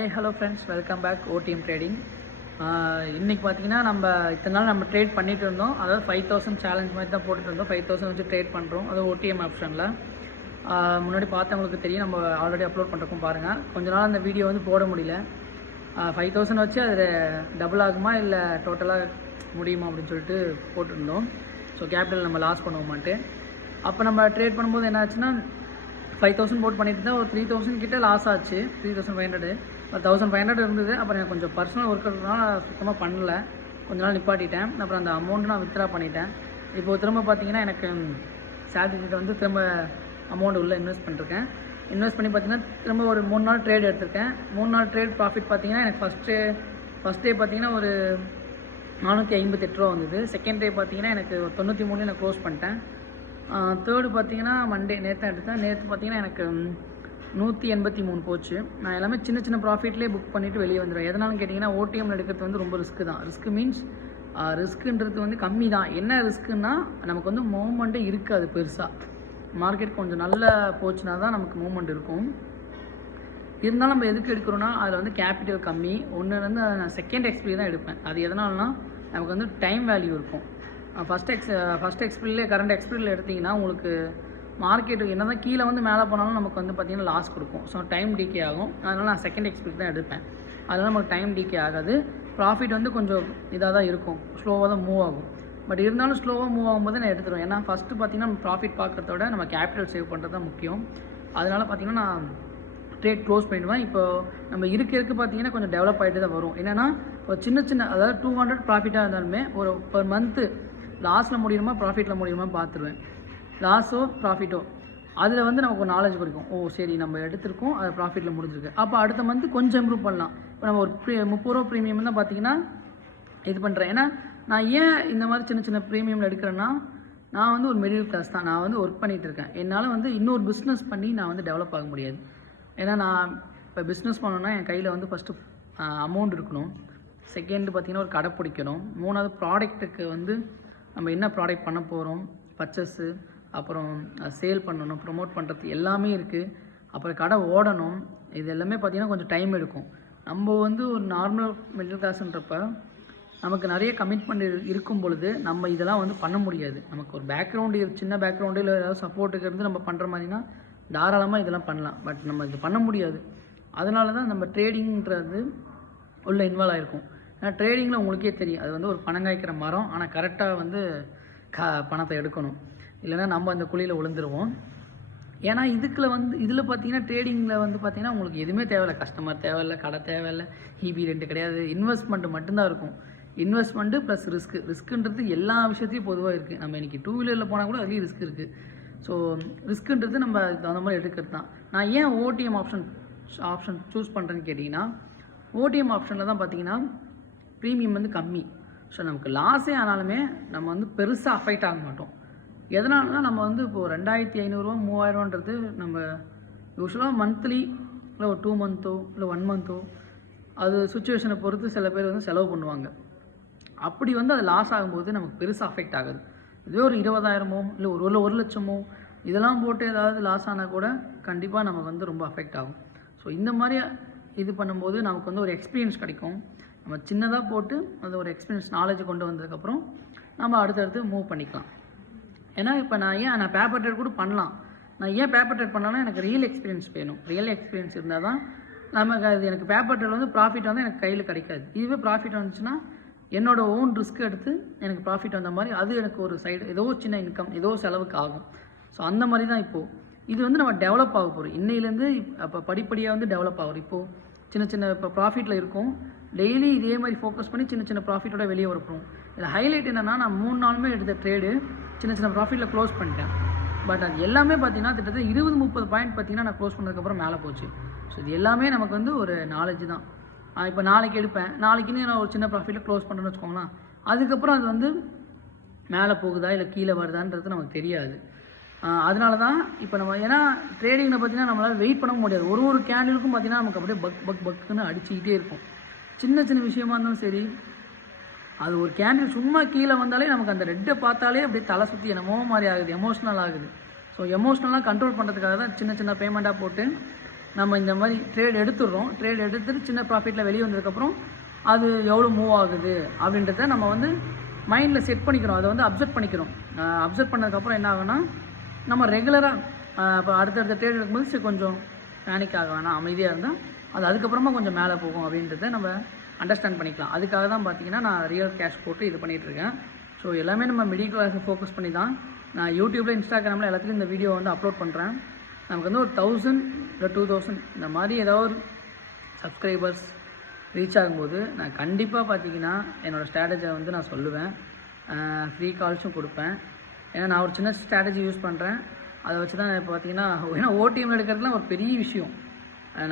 Hi hello friends, welcome back ODM trading. இன்றைக்கி பார்த்தீங்கன்னா நம்ம இத்தனை நாள் நம்ம ட்ரேட் பண்ணிட்டு இருந்தோம். அதாவது 5000 சேலஞ்ச் மாதிரி தான் போட்டுட்டு இருந்தோம். 5000 வச்சு ட்ரேட் பண்ணுறோம். அது ஓடிஎம் ஆப்ஷனில் முன்னாடி பார்த்தவங்களுக்கு தெரியும். நம்ம ஆல்ரெடி அப்லோட் பண்ணுறக்கும் பாருங்கள். கொஞ்ச நாள் அந்த வீடியோ வந்து போட முடியல. 5000 வச்சு அதில் டபுள் ஆகுமா இல்லை டோட்டலாக முடியுமா அப்படின்னு சொல்லிட்டு போட்டிருந்தோம். ஸோ கேபிட்டல் நம்ம லாஸ் பண்ணுவோமான்ட்டு. அப்போ நம்ம ட்ரேட் பண்ணும்போது என்ன ஆச்சுன்னா 5000 போட் பண்ணிட்டு தான் ஒரு 3000 கிட்டே லாஸ் ஆச்சு. 3500 1500 இருந்தது. அப்புறம் எனக்கு கொஞ்சம் பர்சனல் ஒர்க் இருக்கிறதுனால சுத்தமாக பண்ணல. கொஞ்ச நாள் நிப்பாட்டிட்டேன். அப்புறம் அந்த அமௌண்ட்டு நான் வித்ட்ரா பண்ணிட்டேன். இப்போது திரும்ப பார்த்தீங்கன்னா எனக்கு சேலரிகிட்ட வந்து திரும்ப அமௌண்ட் உள்ளே இன்வெஸ்ட் பண்ணிருக்கேன். இன்வெஸ்ட் பண்ணி பார்த்தீங்கன்னா திரும்ப ஒரு 3 நாள் ட்ரேட் எடுத்திருக்கேன். 3 நாள் ட்ரேட் ப்ராஃபிட் பார்த்தீங்கன்னா எனக்கு ஃபஸ்ட் டே பார்த்தீங்கன்னா ஒரு 458 ரூபா வந்தது. செகண்ட் டே பார்த்தீங்கன்னா எனக்கு 93 நான் க்ளோஸ் பண்ணிட்டேன். தேர்டு பார்த்தீங்கன்னா மண்டே நேற்று எடுத்தேன். நேற்று பார்த்தீங்கன்னா எனக்கு 183 போச்சு. நான் எல்லாமே சின்ன சின்ன ப்ராஃபிட்லேயே புக் பண்ணிவிட்டு வெளியே வந்துடுவேன். எதனாலும் கேட்டிங்கன்னா ஓடிஎம்ல எடுக்கிறது வந்து ரொம்ப ரிஸ்க்கு தான். ரிஸ்க்கு மீன்ஸ் ரிஸ்க்குன்றது வந்து கம்மி தான். என்ன ரிஸ்க்குன்னா நமக்கு வந்து மூவ்மெண்ட்டே இருக்காது பெருசாக. மார்க்கெட் கொஞ்சம் நல்லா போச்சுன்னா தான் நமக்கு மூவ்மெண்ட் இருக்கும். இருந்தாலும் நம்ம எதுக்கு எடுக்கிறோன்னா அதில் வந்து கேபிட்டல் கம்மி. ஒன்று வந்து நான் செகண்ட் எக்ஸ்பிரி தான் எடுப்பேன். அது எதனால்னா நமக்கு வந்து டைம் வேல்யூ இருக்கும். ஃபஸ்ட் எக்ஸ்பிரிலே கரண்ட் எக்ஸ்பிரியில் எடுத்திங்கன்னா உங்களுக்கு மார்க்கெட்டு என்ன தான் கீழே வந்து மேலே போனாலும் நமக்கு வந்து பார்த்திங்கன்னா லாஸ் கொடுக்கும். ஸோ டைம் டிகே ஆகும். அதனால் நான் செகண்ட் எக்ஸ்பிரி தான் எடுப்பேன். அதனால் நமக்கு டைம் டிகே ஆகாது. ப்ராஃபிட் வந்து கொஞ்சம் இதாக தான் இருக்கும். ஸ்லோவாக தான் மூவ் ஆகும். பட் இருந்தாலும் ஸ்லோவாக மூவ் ஆகும்போது நான் எடுத்துருவேன். ஏன்னா ஃபஸ்ட்டு பார்த்திங்கன்னா நம்ம ப்ராஃபிட் பார்க்குறத விட நம்ம கேபிட்டல் சேவ் பண்ணுறது தான் முக்கியம். அதனால் பார்த்திங்கன்னா நான் ட்ரேட் க்ளோஸ் பண்ணிடுவேன். இப்போ நம்ம இருக்க பார்த்திங்கன்னா கொஞ்சம் டெவலப் ஆகிட்டு தான் வரும். என்னென்னா இப்போ சின்ன அதாவது 200 ப்ராஃபிட்டாக இருந்தாலுமே ஒரு பர் மந்த்து லாஸில் முடியுமா ப்ராஃபிட்டில் முடியுமா பார்த்துருவேன். லாஸோ ப்ராஃபிட்டோ அதில் வந்து நமக்கு ஒரு நாலேஜ் கிடைக்கும். ஓ சரி, நம்ம எடுத்திருக்கோம், அது ப்ராஃபிட்டில் முடிஞ்சிருக்கு. அப்போ அடுத்த மந்த்து கொஞ்சம் இம்ப்ரூவ் பண்ணலாம். இப்போ நம்ம ஒரு 30 ரூபா ப்ரீமியம் தான் பார்த்திங்கன்னா இது பண்ணுறேன். ஏன்னா நான் ஏன் இந்த மாதிரி சின்ன சின்ன ப்ரீமியமில் எடுக்கிறேன்னா, நான் வந்து ஒரு மிடில் கிளாஸ் தான். நான் வந்து ஒர்க் பண்ணிகிட்டு இருக்கேன். என்னால் வந்து இன்னொரு பிஸ்னஸ் பண்ணி நான் வந்து டெவலப் ஆக முடியாது. ஏன்னா நான் இப்போ பிஸ்னஸ் பண்ணணுன்னா என் கையில் வந்து ஃபஸ்ட்டு அமௌண்ட் இருக்கணும். செகண்டு பார்த்திங்கன்னா ஒரு கடை பிடிக்கணும். மூணாவது ப்ராடக்ட்டுக்கு வந்து நம்ம என்ன ப்ராடக்ட் பண்ண போகிறோம், பர்ச்சேஸு, அப்புறம் சேல் பண்ணணும், ப்ரொமோட் பண்ணுறது எல்லாமே இருக்குது. அப்புறம் கடை ஓடணும். இது எல்லாமே பார்த்திங்கன்னா கொஞ்சம் டைம் எடுக்கும். நம்ம வந்து ஒரு நார்மல் மிடில் கிளாஸ்ன்றப்ப நமக்கு நிறைய கமிட்மெண்ட் இருக்கும் பொழுது நம்ம இதெல்லாம் வந்து பண்ண முடியாது. நமக்கு ஒரு பேக்ரவுண்டு சின்ன பேக்ரவுண்டு இல்லை ஏதாவது சப்போர்ட்டுக்கு இருந்து நம்ம பண்ணுற மாதிரினா தாராளமாக இதெல்லாம் பண்ணலாம். பட் நம்ம இது பண்ண முடியாது. அதனால தான் நம்ம ட்ரேடிங்கிறது உள்ள இன்வால்வ் ஆகிருக்கும். ஏன்னா ட்ரேடிங்கில் உங்களுக்கே தெரியும், அது வந்து ஒரு பணம் காய்க்கிற மரம். ஆனால் கரெக்டாக வந்து பணத்தை எடுக்கணும். இல்லைனா நம்ம அந்த குழியில் விழுந்துருவோம். ஏன்னா இதில் பார்த்தீங்கன்னா ட்ரேடிங்கில் வந்து பார்த்திங்கன்னா உங்களுக்கு எதுவுமே தேவையில்லை. கஸ்டமர் தேவையில்லை, கடை தேவையில்லை, EB ரெண்டு கிடையாது. இன்வெஸ்ட்மெண்ட்டு மட்டும்தான் இருக்கும். இன்வெஸ்ட்மெண்ட்டு ப்ளஸ் ரிஸ்க்குன்றது எல்லா விஷயத்தையும் பொதுவாக இருக்குது. நம்ம இன்றைக்கி 2 வீலரில் போனால் கூட அதுலேயும் ரிஸ்க் இருக்குது. ஸோ ரிஸ்க்குன்றது நம்ம அந்த மாதிரி எடுக்கிறது தான். நான் ஏன் ஓடிஎம் ஆப்ஷன் சூஸ் பண்ணுறேன்னு கேட்டிங்கன்னா, ஓடிஎம் ஆப்ஷனில் தான் பார்த்திங்கன்னா ப்ரீமியம் வந்து கம்மி. ஸோ நமக்கு லாஸே ஆனாலுமே நம்ம வந்து பெருசாக அஃபெக்ட் ஆக மாட்டோம். எதனாலனா நம்ம வந்து இப்போது 2500 3000ன்றது நம்ம யூஸ்வலாக மந்த்லி இல்லை ஒரு 2 மந்த்தோ இல்லை 1 மந்த்தோ அது சுச்சுவேஷனை பொறுத்து சில பேர் வந்து செலவு பண்ணுவாங்க. அப்படி வந்து அது லாஸ் ஆகும்போது நமக்கு பெருசாக அஃபெக்ட் ஆகுது. இதுவே ஒரு 20,000மோ இல்லை ஒரு 1,00,000மோ இதெல்லாம் போட்டு ஏதாவது லாஸ் ஆனால் கூட கண்டிப்பாக நமக்கு வந்து ரொம்ப அஃபெக்ட் ஆகும். ஸோ இந்த மாதிரி இது பண்ணும்போது நமக்கு வந்து ஒரு எக்ஸ்பீரியன்ஸ் கிடைக்கும். நம்ம சின்னதாக போட்டு அது ஒரு எக்ஸ்பீரியன்ஸ் நாலேஜ் கொண்டு வந்ததுக்கப்புறம் நம்ம அடுத்தடுத்து மூவ் பண்ணிக்கலாம். ஏன்னா இப்போ நான் பேப்பர் ட்ரேட் கூட பண்ணலாம். நான் ஏன் பேப்பர் ட்ரேட் பண்ணலாம்னா எனக்கு ரியல் எக்ஸ்பீரியன்ஸ் வேணும். ரியல் எக்ஸ்பீரியன்ஸ் இருந்தால் தான் நமக்கு அது எனக்கு பேப்பர் ட்ரேட் வந்து ப்ராஃபிட் வந்து எனக்கு கையில் கிடைக்காது. இதுவே ப்ராஃபிட் வந்துச்சுன்னா என்னோடய ஓன் ரிஸ்க் எடுத்து எனக்கு ப்ராஃபிட் வந்த மாதிரி அது எனக்கு ஒரு சைடு ஏதோ சின்ன இன்கம் ஏதோ செலவுக்கு ஆகும். ஸோ அந்த மாதிரி தான் இப்போது இது வந்து நம்ம டெவலப் ஆக போகிறோம். இன்னையிலேருந்து அப்போ படிப்படியாக வந்து டெவலப் ஆகும். இப்போது சின்ன இப்போ ப்ராஃபிட்டில் இருக்கும். டெய்லி இதே மாதிரி ஃபோக்கஸ் பண்ணி சின்ன ப்ராஃபிட்டோட வெளியே வரப்போம். இதில் ஹைலைட் என்னென்னா, நான் 3 நாளுமே எடுத்த ட்ரேடு சின்ன ப்ராஃபிட்டில் க்ளோஸ் பண்ணிட்டேன். பட் அது எல்லாமே பார்த்திங்கன்னா கிட்டத்தட்ட 20-30 பாயிண்ட் பார்த்திங்கன்னா நான் க்ளோஸ் பண்ணதுக்கப்புறம் மேலே போச்சு. ஸோ இது எல்லாமே நமக்கு வந்து ஒரு நாலேஜ் தான். இப்போ நாளைக்கு எடுப்பேன், நாளைக்குன்னு நான் ஒரு சின்ன ப்ராஃபிட்டில் க்ளோஸ் பண்ணுறேன்னு வச்சுக்கோங்களேன். அதுக்கப்புறம் அது வந்து மேலே போகுதா இல்லை கீழே வருதான்றது நமக்கு தெரியாது. அதனால தான் இப்போ நம்ம ஏன்னா ட்ரேடிங்கில் பார்த்திங்கன்னா நம்மளால் வெயிட் பண்ண முடியாது. ஒரு கேண்டிலுக்கும் பார்த்திங்கன்னா நமக்கு அப்படியே பக்குன்னு அடிச்சுக்கிட்டே இருக்கும். சின்ன விஷயமா இருந்தாலும் சரி, அது ஒரு கேண்டில் சும்மா கீழே வந்தாலே நமக்கு அந்த ரெட்டை பார்த்தாலே அப்படியே தலை சுற்றி என்னமோ மாதிரி ஆகுது, எமோஷ்னல் ஆகுது. ஸோ எமோஷ்னலாக கண்ட்ரோல் பண்ணுறதுக்காக தான் சின்ன பேமெண்ட்டாக போட்டு நம்ம இந்த மாதிரி ட்ரேட் எடுத்துடுறோம். ட்ரேட் எடுத்துட்டு சின்ன ப்ராஃபிட்டில் வெளியே வந்ததுக்கப்புறம் அது எவ்வளோ மூவ் ஆகுது அப்படின்றத நம்ம வந்து மைண்டில் செட் பண்ணிக்கிறோம். அதை வந்து அப்சர்வ் பண்ணிக்கிறோம். அப்சர்வ் பண்ணதுக்கப்புறம் என்ன ஆகுனா நம்ம ரெகுலராக இப்போ அடுத்தடுத்த ட்ரேட் எடுக்கும்போது சரி கொஞ்சம் பேனிக் ஆக வேணாம், அமைதியாக இருந்தால் அது அதுக்கப்புறமா கொஞ்சம் மேலே போகும் அப்படின்றத நம்ம அண்டர்ஸ்டாண்ட் பண்ணிக்கலாம். அதுக்காக தான் பார்த்தீங்கன்னா நான் ரியல் கேஷ் போட்டு இது பண்ணிகிட்ருக்கேன். ஸோ எல்லாமே நம்ம மிடில் கிளாஸை ஃபோக்கஸ் பண்ணி தான் நான் யூடியூப்பில் இன்ஸ்டாகிராமில் எல்லாத்துலையும் இந்த வீடியோ வந்து அப்லோட் பண்ணுறேன். நமக்கு வந்து ஒரு 1000 இல்லை 2000 இந்த மாதிரி ஏதாவது ஒரு சப்ஸ்கிரைபர்ஸ் ரீச் ஆகும்போது நான் கண்டிப்பாக பார்த்தீங்கன்னா என்னோடய ஸ்ட்ராட்டஜியை வந்து நான் சொல்லுவேன். ஃப்ரீ கால்ஸும் கொடுப்பேன். ஏன்னா நான் ஒரு சின்ன ஸ்ட்ராட்டஜி யூஸ் பண்ணுறேன். அதை வச்சு தான் இப்போ பார்த்தீங்கன்னா ஏன்னா ஓடிஎம் எடுக்கிறதுலாம் ஒரு பெரிய விஷயம்.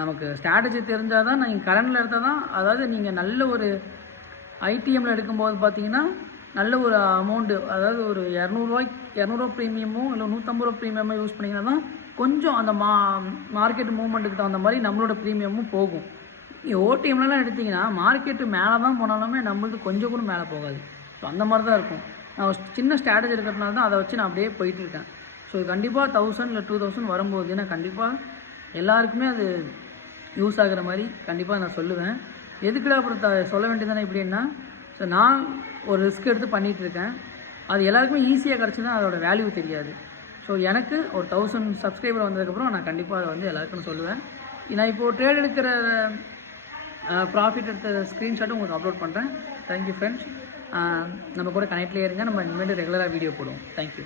நமக்கு ஸ்ட்ராட்டஜி தெரிஞ்சால் தான் நீங்கள் கரண்டில் எடுத்தால் தான், அதாவது நீங்கள் நல்ல ஒரு ஐடிஎம்மில் எடுக்கும்போது பார்த்தீங்கன்னா நல்ல ஒரு அமௌண்ட்டு, அதாவது ஒரு 200 ப்ரீமியமோ இல்லை 150 ப்ரீமியமோ யூஸ் பண்ணிங்கன்னா தான் கொஞ்சம் அந்த மார்க்கெட் மூவ்மெண்ட்டுக்கு தகுந்த மாதிரி நம்மளோட ப்ரீமியமும் போகும். ஓடிஎம்லலாம் எடுத்திங்கன்னா மார்க்கெட்டு மேலே தான் போனாலுமே நம்மளுக்கு கொஞ்சம் கூட மேலே போகாது. ஸோ அந்த மாதிரி தான் இருக்கும். நான் ஒரு சின்ன ஸ்ட்ராட்டஜி இருக்கிறதுனால தான் அதை வச்சு நான் அப்படியே போயிட்டுருக்கேன். ஸோ கண்டிப்பாக 1000 இல்லை 2000 வரும்போது ஏன்னா கண்டிப்பாக எல்லாருக்குமே அது யூஸ் ஆகிற மாதிரி கண்டிப்பாக நான் சொல்லுவேன். எதுக்குடா அப்புறம் சொல்ல வேண்டியதானே எப்படின்னா, ஸோ நான் ஒரு ரிஸ்க் எடுத்து பண்ணிகிட்ருக்கேன். அது எல்லாருக்குமே ஈஸியாக கிடச்சின்னா அதோடய வேல்யூ தெரியாது. ஸோ எனக்கு ஒரு 1000 சப்ஸ்கிரைபர் வந்ததுக்கப்புறம் நான் கண்டிப்பாக அதை வந்து எல்லாருக்கும் சொல்லுவேன். நான் இப்போது ட்ரேட் எடுக்கிற ப்ராஃபிட் எடுத்த ஸ்க்ரீன்ஷாட்டும் உங்களுக்கு அப்லோட் பண்ணுறேன். Thank you friends. நம்ம கூட கனெக்ட்லேயே இருங்க. நம்ம இனிமேல் ரெகுலராக வீடியோ போடுவோம். தேங்க்யூ.